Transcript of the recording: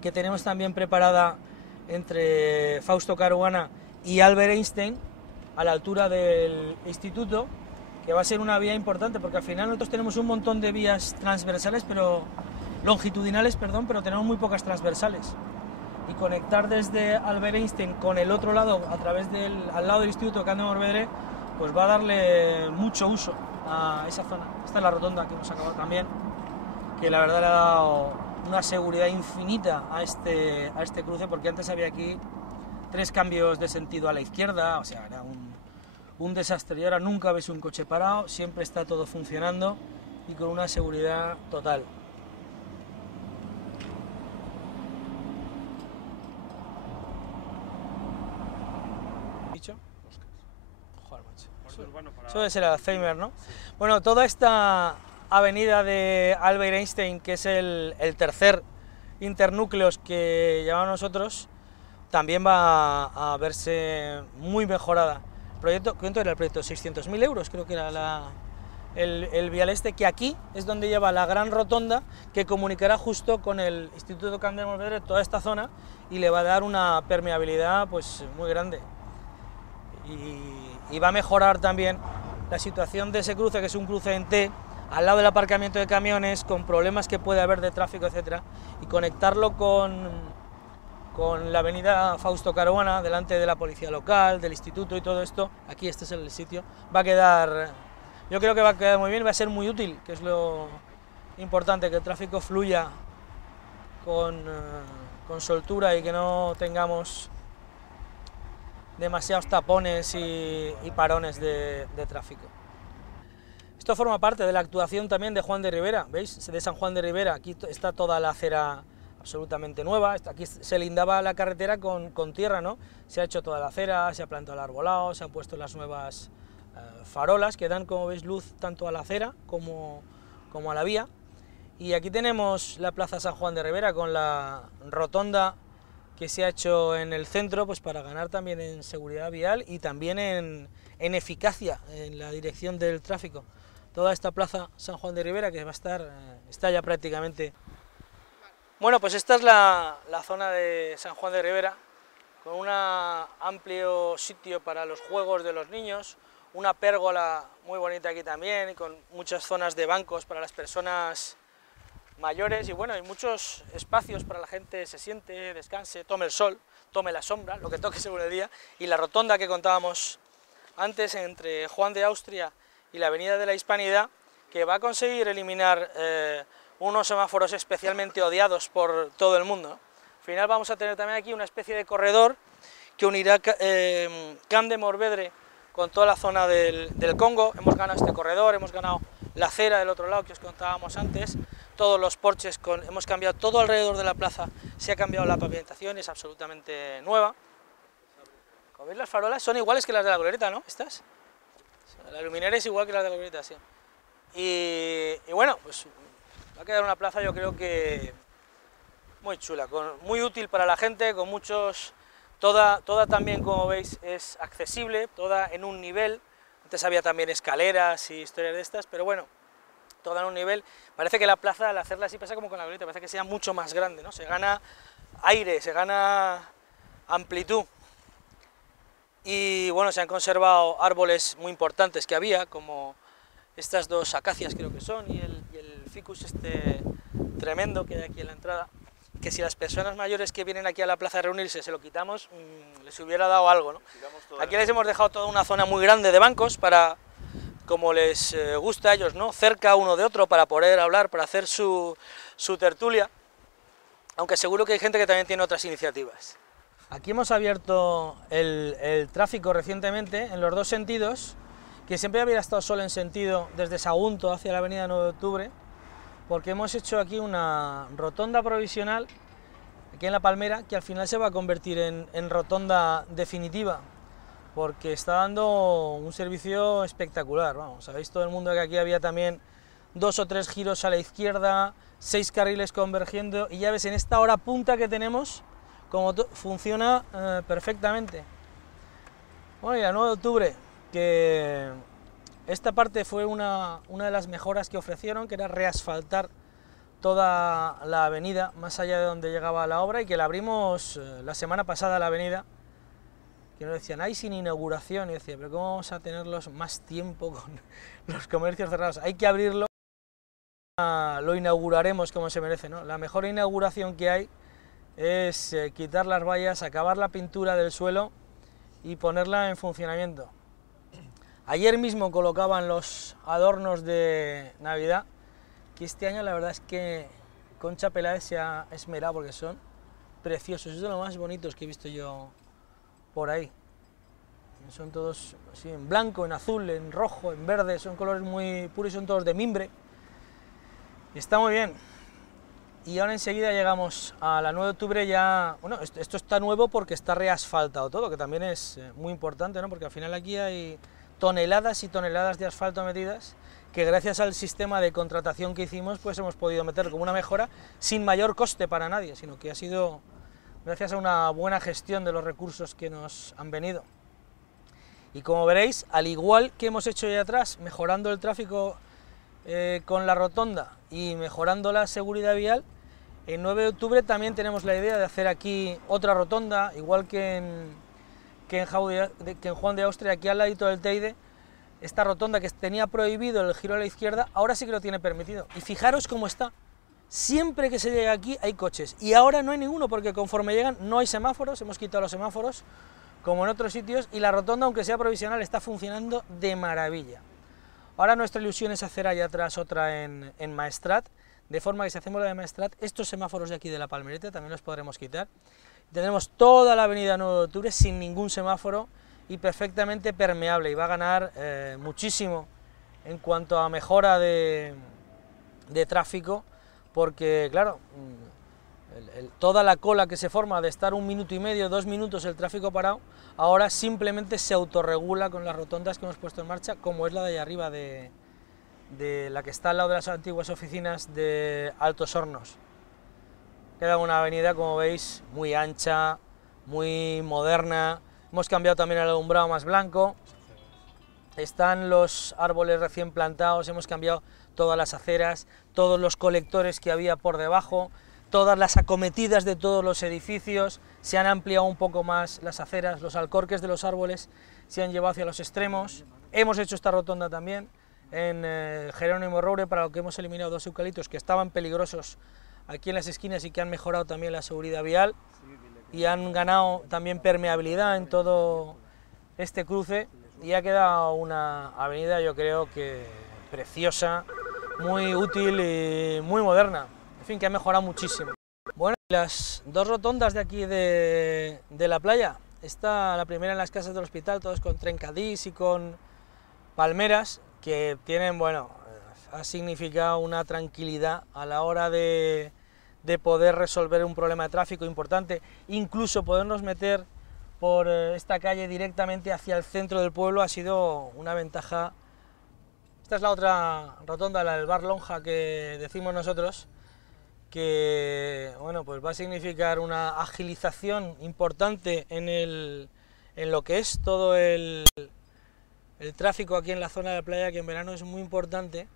que tenemos también preparada entre Fausto Caruana y Albert Einstein, a la altura del instituto, que va a ser una vía importante, porque al final nosotros tenemos un montón de vías transversales, longitudinales, pero tenemos muy pocas transversales. Y conectar desde Albert Einstein con el otro lado, al lado del Instituto Camp de Morvedre, pues va a darle mucho uso a esa zona. Esta es la rotonda que hemos acabado también, que la verdad le ha dado una seguridad infinita a este cruce, porque antes había aquí 3 cambios de sentido a la izquierda, o sea, era un desastre, y ahora nunca ves un coche parado, siempre está todo funcionando y con una seguridad total. ¿Dicho? Joder, macho. Eso debe ser Alzheimer, ¿no? Sí. Bueno, toda esta avenida de Albert Einstein, que es el tercer internúcleos que llamamos nosotros, también va a verse muy mejorada. ¿Cuánto era el proyecto? 600.000 euros, creo que era el vial este, que aquí es donde lleva la gran rotonda que comunicará justo con el Instituto Camp de Morvedre toda esta zona y le va a dar una permeabilidad pues muy grande. Y va a mejorar también la situación de ese cruce, que es un cruce en T, al lado del aparcamiento de camiones, con problemas que puede haber de tráfico, etcétera, y conectarlo con la avenida Fausto Caruana, delante de la policía local, del instituto y todo esto. Aquí este es el sitio. Yo creo que va a quedar muy bien, va a ser muy útil, que es lo importante, que el tráfico fluya con soltura y que no tengamos demasiados tapones y parones de tráfico. Esto forma parte de la actuación también de Juan de Ribera, ¿veis? De San Juan de Ribera, aquí está toda la acera absolutamente nueva, aquí se lindaba la carretera con tierra, ¿no? Se ha hecho toda la acera, se ha plantado el arbolado, se han puesto las nuevas farolas que dan, como veis, luz tanto a la acera como a la vía. Y aquí tenemos la Plaza San Juan de Ribera con la rotonda que se ha hecho en el centro, pues para ganar también en seguridad vial y también en eficacia en la dirección del tráfico. Toda esta Plaza San Juan de Ribera que va a está ya prácticamente. Bueno, pues esta es la zona de San Juan de Ribera, con un amplio sitio para los juegos de los niños, una pérgola muy bonita aquí también, con muchas zonas de bancos para las personas mayores, y bueno, hay muchos espacios para la gente se siente, descanse, tome el sol, tome la sombra, lo que toque según el día, y la rotonda que contábamos antes entre Juan de Austria y la Avenida de la Hispanidad, que va a conseguir eliminar unos semáforos especialmente odiados por todo el mundo. Al final vamos a tener también aquí una especie de corredor que unirá Camp de Morvedre con toda la zona del Congo. Hemos ganado este corredor, hemos ganado la acera del otro lado que os contábamos antes, todos los porches, hemos cambiado todo alrededor de la plaza, se ha cambiado la pavimentación, es absolutamente nueva. Como veis, las farolas son iguales que las de la glorieta, ¿no? Estas. La luminaria es igual que las de la glorieta, sí. Y bueno, pues va a quedar una plaza, yo creo que muy chula, muy útil para la gente, con muchos. Toda también, como veis, es accesible, toda en un nivel. Antes había también escaleras y historias de estas, pero bueno, toda en un nivel. Parece que la plaza, al hacerla así, pasa como con la glorieta, parece que sea mucho más grande, ¿no? Se gana aire, se gana amplitud. Y bueno, se han conservado árboles muy importantes que había, como estas 2 acacias creo que son, y el ficus este tremendo que hay aquí en la entrada, que si las personas mayores que vienen aquí a la plaza a reunirse se lo quitamos, les hubiera dado algo, ¿no? Aquí les hemos dejado toda una zona muy grande de bancos para, como les gusta a ellos, ¿no? Cerca uno de otro para poder hablar, para hacer su tertulia, aunque seguro que hay gente que también tiene otras iniciativas. Aquí hemos abierto el tráfico recientemente en los 2 sentidos, que siempre había estado solo en sentido desde Sagunto hacia la avenida 9 de octubre, porque hemos hecho aquí una rotonda provisional, aquí en La Palmera, que al final se va a convertir en rotonda definitiva, porque está dando un servicio espectacular, vamos, sabéis todo el mundo que aquí había también 2 o 3 giros a la izquierda, 6 carriles convergiendo, y ya ves en esta hora punta que tenemos, como funciona perfectamente. Bueno, y la 9 de octubre, que esta parte fue una de las mejoras que ofrecieron, que era reasfaltar toda la avenida, más allá de donde llegaba la obra, y que la abrimos la semana pasada, la avenida, que nos decían, hay sin inauguración, y decía, pero ¿cómo vamos a tenerlos más tiempo con los comercios cerrados? Hay que abrirlo, lo inauguraremos como se merece, ¿no? La mejor inauguración que hay es quitar las vallas, acabar la pintura del suelo y ponerla en funcionamiento. Ayer mismo colocaban los adornos de Navidad, que este año la verdad es que Concha Peláez se ha esmerado porque son preciosos, es de los más bonitos que he visto yo por ahí. Son todos así, en blanco, en azul, en rojo, en verde, son colores muy puros y son todos de mimbre. Y está muy bien. Y ahora enseguida llegamos a la 9 de octubre ya... Bueno, esto está nuevo porque está reasfaltado todo, que también es muy importante, ¿no? Porque al final aquí hay toneladas y toneladas de asfalto metidas, que gracias al sistema de contratación que hicimos, pues hemos podido meter como una mejora sin mayor coste para nadie, sino que ha sido gracias a una buena gestión de los recursos que nos han venido. Y como veréis, al igual que hemos hecho ahí atrás, mejorando el tráfico con la rotonda y mejorando la seguridad vial, en 9 de octubre también tenemos la idea de hacer aquí otra rotonda, igual que en Juan de Austria, aquí al ladito del Teide. Esta rotonda que tenía prohibido el giro a la izquierda, ahora sí que lo tiene permitido. Y fijaros cómo está. Siempre que se llega aquí hay coches. Y ahora no hay ninguno, porque conforme llegan no hay semáforos, hemos quitado los semáforos, como en otros sitios, y la rotonda, aunque sea provisional, está funcionando de maravilla. Ahora nuestra ilusión es hacer allá atrás otra en Maestrat, de forma que si hacemos la de Maestrat, estos semáforos de aquí de la Palmereta también los podremos quitar. Tenemos toda la avenida 9 de octubre sin ningún semáforo, y perfectamente permeable, y va a ganar muchísimo en cuanto a mejora de tráfico, porque claro, toda la cola que se forma de estar 1 minuto y medio, 2 minutos el tráfico parado, ahora simplemente se autorregula con las rotondas que hemos puesto en marcha, como es la de allá arriba, de la que está al lado de las antiguas oficinas de Altos Hornos. Queda una avenida, como veis, muy ancha, muy moderna. Hemos cambiado también el alumbrado más blanco, están los árboles recién plantados, hemos cambiado todas las aceras, todos los colectores que había por debajo, todas las acometidas de todos los edificios, se han ampliado un poco más las aceras, los alcorques de los árboles se han llevado hacia los extremos. Hemos hecho esta rotonda también en Jerónimo Roure, para lo que hemos eliminado 2 eucaliptos que estaban peligrosos aquí en las esquinas y que han mejorado también la seguridad vial, y han ganado también permeabilidad en todo este cruce, y ha quedado una avenida, yo creo que preciosa, muy útil y muy moderna, en fin, que ha mejorado muchísimo. Bueno, las 2 rotondas de aquí de la playa, está la primera en las casas del hospital, todos con trencadís y con palmeras, que tienen, bueno, ha significado una tranquilidad a la hora de poder resolver un problema de tráfico importante, incluso podernos meter por esta calle directamente hacia el centro del pueblo ha sido una ventaja. Esta es la otra rotonda, la del Bar Lonja que decimos nosotros, que bueno, pues va a significar una agilización importante en lo que es todo el tráfico aquí en la zona de la playa, que en verano es muy importante,